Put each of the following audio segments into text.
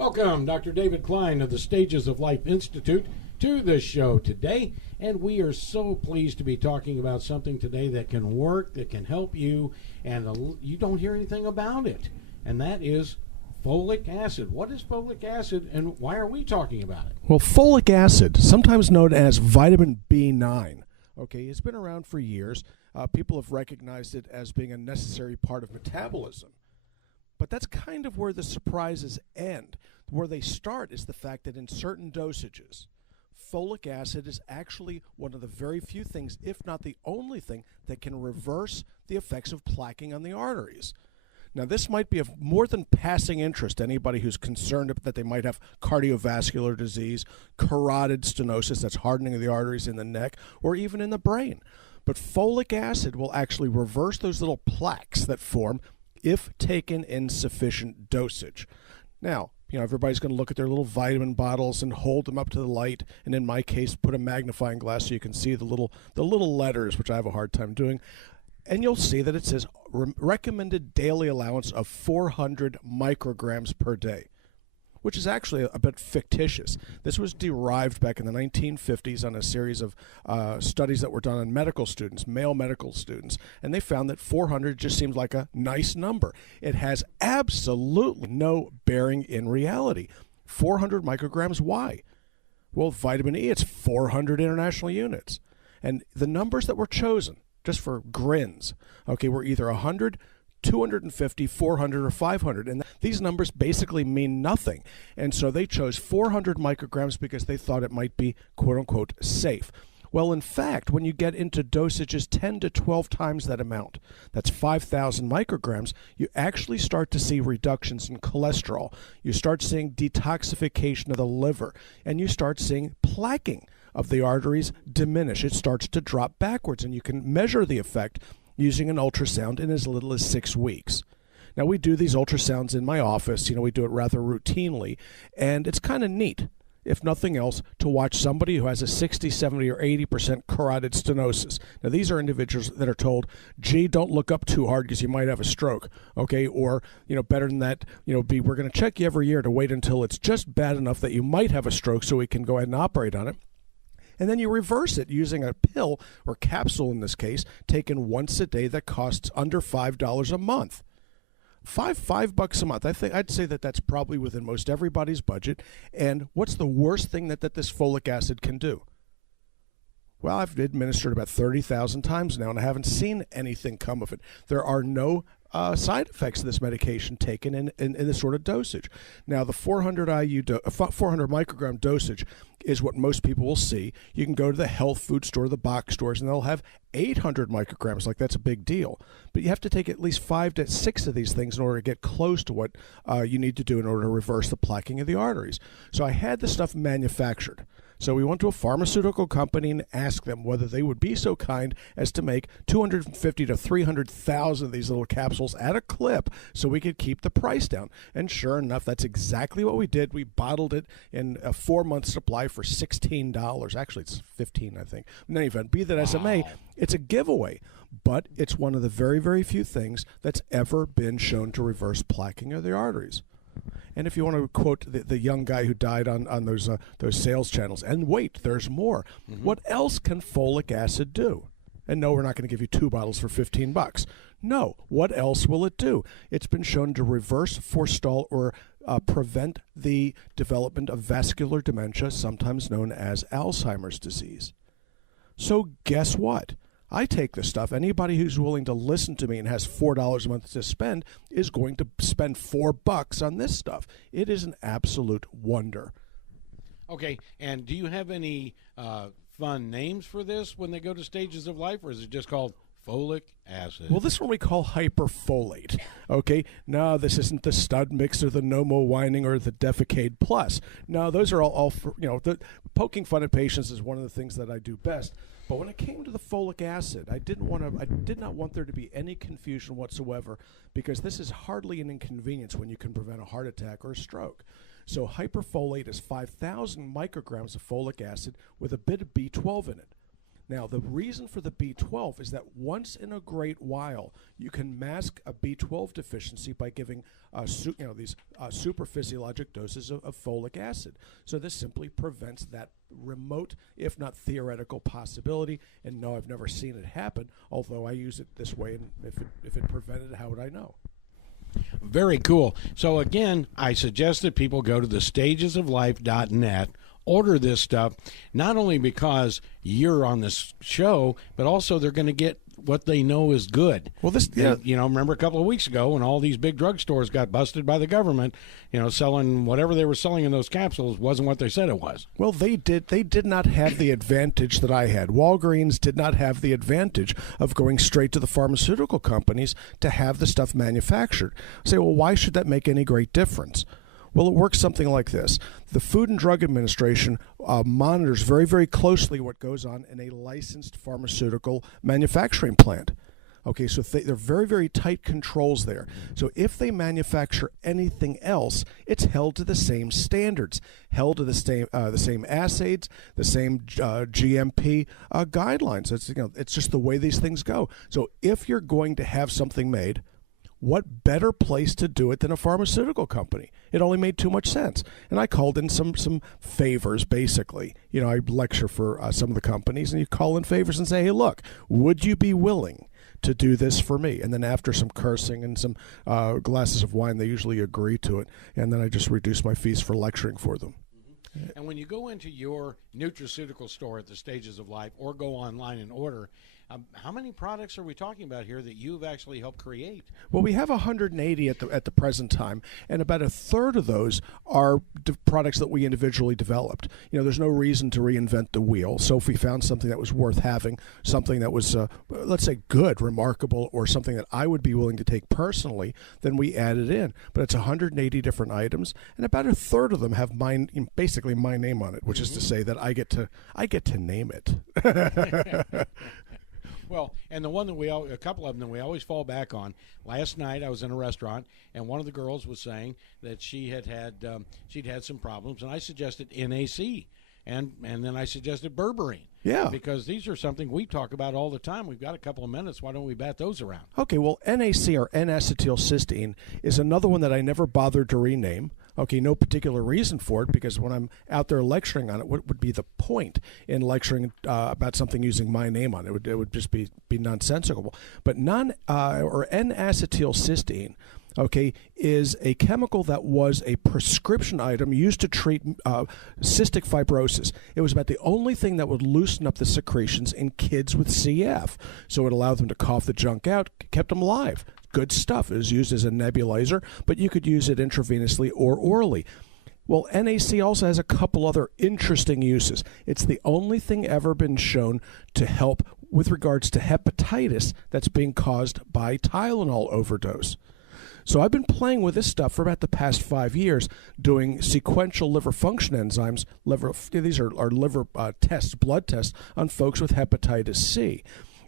Welcome, Dr. David Klein of the Stages of Life Institute, to the show today. And we are so pleased to be talking about something today that can work, that can help you, and you don't hear anything about it. And that is folic acid. What is folic acid, and why are we talking about it? Well, folic acid, sometimes known as vitamin B9, okay, it's been around for years. People have recognized it as being a necessary part of metabolism. But that's kind of where the surprises end. Where they start is the fact that in certain dosages, folic acid is actually one of the very few things, if not the only thing, that can reverse the effects of plaquing on the arteries. Now, this might be of more than passing interest to anybody who's concerned that they might have cardiovascular disease, carotid stenosis, that's hardening of the arteries in the neck, or even in the brain. But folic acid will actually reverse those little plaques that form if taken in sufficient dosage. Now, everybody's going to look at their little vitamin bottles and hold them up to the light, and in my case, put a magnifying glass so you can see the little letters, which I have a hard time doing. And you'll see that it says recommended daily allowance of 400 micrograms per day, which is actually a bit fictitious. This was derived back in the 1950s on a series of studies that were done on medical students, male medical students, and they found that 400 just seemed like a nice number. It has absolutely no bearing in reality. 400 micrograms, why? Well, vitamin E, it's 400 international units. And the numbers that were chosen, just for grins, okay, were either 100, 250, 400, or 500. And these numbers basically mean nothing. And so they chose 400 micrograms because they thought it might be, quote unquote, safe. Well, in fact, when you get into dosages 10 to 12 times that amount, that's 5,000 micrograms, you actually start to see reductions in cholesterol. You start seeing detoxification of the liver, and you start seeing plaquing of the arteries diminish. It starts to drop backwards, and you can measure the effect using an ultrasound in as little as 6 weeks. Now, we do these ultrasounds in my office. We do it rather routinely, and it's kind of neat, if nothing else, to watch somebody who has a 60, 70, or 80% carotid stenosis. Now, these are individuals that are told, gee, don't look up too hard because you might have a stroke, okay? Or, better than that, we're going to check you every year to wait until it's just bad enough that you might have a stroke so we can go ahead and operate on it. And then you reverse it using a pill, or capsule in this case, taken once a day that costs under $5 a month. $5 a month. I'd say that that's probably within most everybody's budget. And what's the worst thing that this folic acid can do? Well, I've administered about 30,000 times now, and I haven't seen anything come of it. There are no side effects of this medication taken in this sort of dosage. Now, the 400 microgram dosage is what most people will see. You can go to the health food store, the box stores, and they'll have 800 micrograms. Like, that's a big deal. But you have to take at least 5 to 6 of these things in order to get close to what you need to do in order to reverse the plaquing of the arteries. So I had this stuff manufactured. So we went to a pharmaceutical company and asked them whether they would be so kind as to make 250 to 300,000 of these little capsules at a clip so we could keep the price down. And sure enough, that's exactly what we did. We bottled it in a 4-month supply for $16. Actually, it's $15, I think. In any event, be that as it may, it's a giveaway. But it's one of the very, very few things that's ever been shown to reverse plaquing of the arteries. And if you want to quote the young guy who died on those sales channels, and wait, there's more. Mm-hmm. What else can folic acid do? And no, we're not going to give you 2 bottles for $15. No, what else will it do? It's been shown to reverse, forestall, or prevent the development of vascular dementia, sometimes known as Alzheimer's disease. So guess what? I take this stuff. Anybody who's willing to listen to me and has $4 a month to spend is going to spend $4 on this stuff. It is an absolute wonder. Okay, and do you have any fun names for this when they go to Stages of Life, or is it just called folic acid? Well, this one we call hyperfolate. Okay, no, this isn't the stud mix or the no mo whining or the defecade plus. No, those are all for, the poking fun at patients is one of the things that I do best. But when it came to the folic acid, I did not want there to be any confusion whatsoever, because this is hardly an inconvenience when you can prevent a heart attack or a stroke. So hyperfolate is 5,000 micrograms of folic acid with a bit of B12 in it. Now, the reason for the B12 is that once in a great while, you can mask a B12 deficiency by giving these super physiologic doses of folic acid. So this simply prevents that remote, if not theoretical, possibility. And no, I've never seen it happen, although I use it this way, and if it prevented it, how would I know? Very cool. So again, I suggest that people go to thestagesoflife.net, order this stuff, not only because you're on this show, but also they're going to get what they know is good. Well, remember a couple of weeks ago when all these big drugstores got busted by the government, selling whatever they were selling in those capsules wasn't what they said it was. Well, they did not have the advantage that I had. Walgreens did not have the advantage of going straight to the pharmaceutical companies to have the stuff manufactured. Say, well, why should that make any great difference? Well, it works something like this. The Food and Drug Administration monitors very, very closely what goes on in a licensed pharmaceutical manufacturing plant. Okay, so they're very, very tight controls there. So if they manufacture anything else, it's held to the same standards, held to the same assays, the same GMP guidelines. It's just the way these things go. So if you're going to have something made, what better place to do it than a pharmaceutical company? It only made too much sense. And I called in some favors, basically. I lecture for some of the companies, and you call in favors and say, hey, look, would you be willing to do this for me? And then after some cursing and some glasses of wine, they usually agree to it. And then I just reduce my fees for lecturing for them. And when you go into your nutraceutical store at the Stages of Life or go online and order, how many products are we talking about here that you've actually helped create? Well, we have 180 at the present time, and about a third of those are products that we individually developed. There's no reason to reinvent the wheel. So if we found something that was worth having, something that was, let's say, good, remarkable, or something that I would be willing to take personally, then we add it in. But it's 180 different items, and about a third of them have basically my name on it, which is to say that I get to name it. Well, and a couple of them that we always fall back on. Last night I was in a restaurant, and one of the girls was saying that she'd had some problems, and I suggested NAC, and then I suggested berberine. Yeah. Because these are something we talk about all the time. We've got a couple of minutes. Why don't we bat those around? Okay, well, NAC, or N-acetylcysteine, is another one that I never bothered to rename. Okay, no particular reason for it, because when I'm out there lecturing on it, what would be the point in lecturing about something using my name on it? It would just be nonsensical. But N-acetylcysteine, okay, is a chemical that was a prescription item used to treat cystic fibrosis. It was about the only thing that would loosen up the secretions in kids with CF. So it allowed them to cough the junk out, kept them alive. Good stuff. It was used as a nebulizer, but you could use it intravenously or orally. Well, NAC also has a couple other interesting uses. It's the only thing ever been shown to help with regards to hepatitis that's being caused by Tylenol overdose. So I've been playing with this stuff for about the past 5 years, doing sequential liver function enzymes. These are liver tests, blood tests on folks with hepatitis C.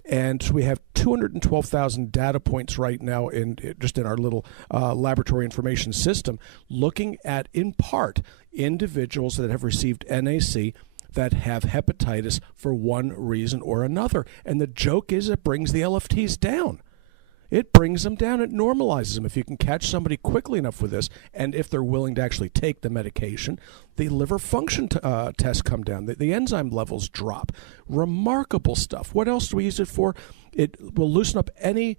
And we have 212,000 data points right now in our little laboratory information system, looking at, in part, individuals that have received NAC that have hepatitis for one reason or another. And the joke is it brings the LFTs down. It brings them down. It normalizes them. If you can catch somebody quickly enough with this, and if they're willing to actually take the medication, the liver function tests come down. The enzyme levels drop. Remarkable stuff. What else do we use it for? It will loosen up any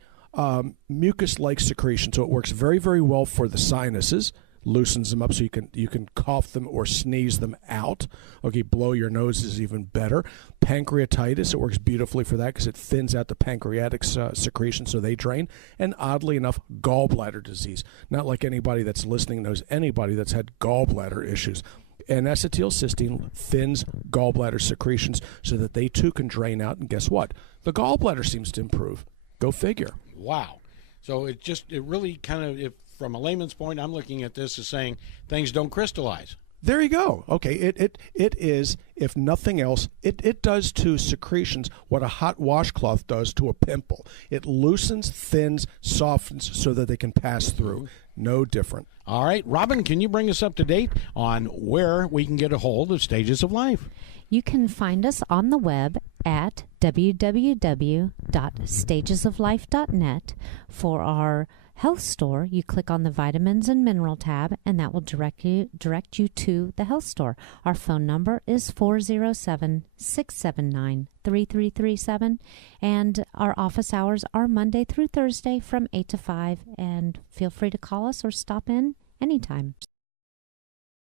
mucus-like secretion. So it works very, very well for the sinuses. Loosens them up so you can cough them or sneeze them out. Okay, blow your nose is even better. Pancreatitis, it works beautifully for that because it thins out the pancreatic secretion so they drain. And oddly enough, gallbladder disease. Not like anybody that's listening knows anybody that's had gallbladder issues. And acetylcysteine thins gallbladder secretions so that they too can drain out. And guess what? The gallbladder seems to improve. Go figure. Wow. So it really kind of, from a layman's point, I'm looking at this as saying things don't crystallize. There you go. Okay, it is, if nothing else, it does to secretions what a hot washcloth does to a pimple. It loosens, thins, softens so that they can pass through. No different. All right, Robin, can you bring us up to date on where we can get a hold of Stages of Life? You can find us on the web at www.stagesoflife.net. For our health store, you click on the vitamins and mineral tab, and that will direct you to the health store. Our phone number is 407-679-3337, and our office hours are Monday through Thursday from 8 to 5, and feel free to call us or stop in anytime.